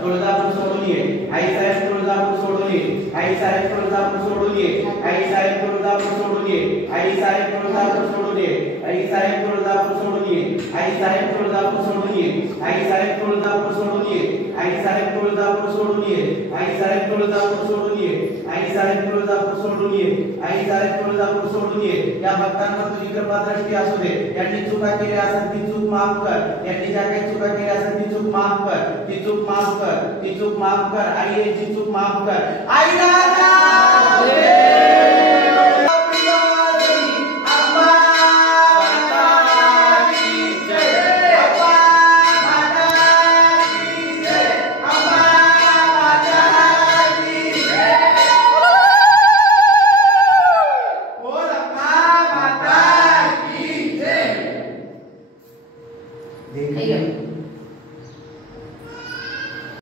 तुळजापूर सोडून ये आई साहेब तुळजापूर सोडून ये आई साहेब तुळजापूर सोडून ये आई साहेब तुळजापूर सोडून ये आई साहेब तुळजापूर सोडून ये आई साहेब तुळजापूर सोडून ये आई साहेब तुळजापूर सोडून ये आई साहेब तुळजापूर सोडून ये आई साहेब तुळजापूर सोडून ये आई साहेब तुळजापूर सोडून ये आई साहेब तुळजापूर सोडून ये आई साहेब तुळजापूर सोडून ये या भक्तांवर तुझी कृपा दृष्टी असू दे यांनी चुका केली असेल ती चूक माफ कर यांनी ज्या काही चुका केली असेल ती चूक माफ कर ती चूक माफ कर ती चूक माफ कर आई यांची चूक माफ कर आई दादा देखिए